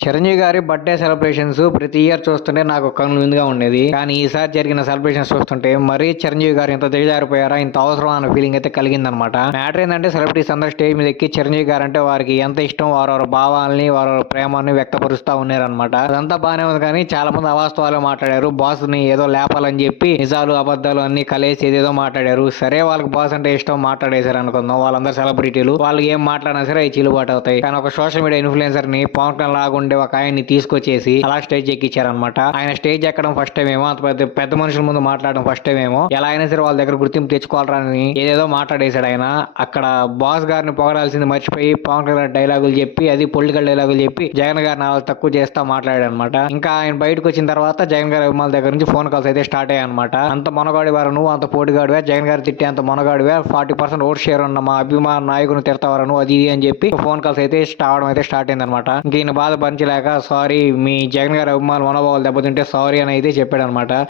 చిరంజీవి గారి birthday celebrations ప్రతి year చూస్తుంటే నాకు కనుల విందుగా ఉండేది. కానీ ఈసారి జరిగిన సెలబ్రేషన్స్ చూస్తుంటే మరీ చిరంజీవి గారు ఇంత దిగజారిపోయారా? ఇంత అవసరమా? అన్న ఫీలింగ్ అయితే కలిగిందనమాట. మ్యాటర్ ఏందంటే సెలబ్రిటీస్ అందరూ స్టేజ్ మీద ఎక్కి చిరంజీవి గారంటే వారికి ఎంత ఇష్టం వారి భావాల్ని, వారి ప్రేమని వ్యక్తపరుస్తా ఉన్నారనమాట. అదంతా బానే ఉంది కానీ చాలా మంది అవాస్తవాలు మాట్లాడారు. బాస్‌ని ఏదో లేపాలని చెప్పి నిజాలు, అబద్ధాలు అన్నీ కలిసి ఏదేదో మాట్లాడారు. సరే వాళ్ళకి బాస్ అంటే ఇష్టం మాట్లాడేశారు అనుకుందాం. వాళ్ళందరూ సెలబ్రిటీలు. వాళ్ళు ఏం మాట్లాడినా సరే అవి చెల్లుబాటు అవుతాయి. కానీ ఒక సోషల్ మీడియా ఇన్‌ఫ్లుయెన్సర్‌ని పవన్ కళ్యాణ్ లాగుండే ఒక ఆయన్ని తీసుకొచ్చేసి అలా స్టేజ్ ఎక్కించారనమాట. ఆయన స్టేజ్ ఎక్కడం ఫస్ట్ టైం ఏమో, అంత పెద్ద పెద్ద మనుషుల ముందు మాట్లాడడం ఫస్ట్ టైం ఏమో, ఎలా అయినా సరే వాళ్ళ దగ్గర గుర్తింపు తెచ్చుకోవాలని ఏదేదో మాట్లాడేశాడు ఆయన. అక్కడ బాస్ గారిని పొగడాల్సింది మర్చిపోయి పవన్ కళ్యాణ్ డైలాగులు చెప్పి, అది పొలిటికల్ డైలాగులు చెప్పి జగన్ గారిని అలా తక్కువ చేస్తా మాట్లాడాడు అనమాట. ఇంకా ఆయన బయటకు వచ్చిన తర్వాత జగన్ గారి అభిమానుల దగ్గర నుంచి ఫోన్ కాల్స్ అయితే స్టార్ట్ అయ్యాయి అనమాట. అంత మొనగాడి వారు నువ్వు, అంత పోటీగాడివే, జగన్ గారు తిట్టే అంత మొనగాడివే, 40% ఓట్ షేర్ ఉన్న మా అభిమాన నాయకుని తిడతావారు నువ్వు, అది ఇది అని చెప్పి ఫోన్ కాల్స్ అయితే రావడం అయితే స్టార్ట్ అయింది అనమాట. ఇంక ఈయన బాధ భరించలేక సారీ మీ జగన్ గారి అభిమానుల మనోభావాలు దెబ్బతింటే సారీ అని అయితే చెప్పాడు అనమాట.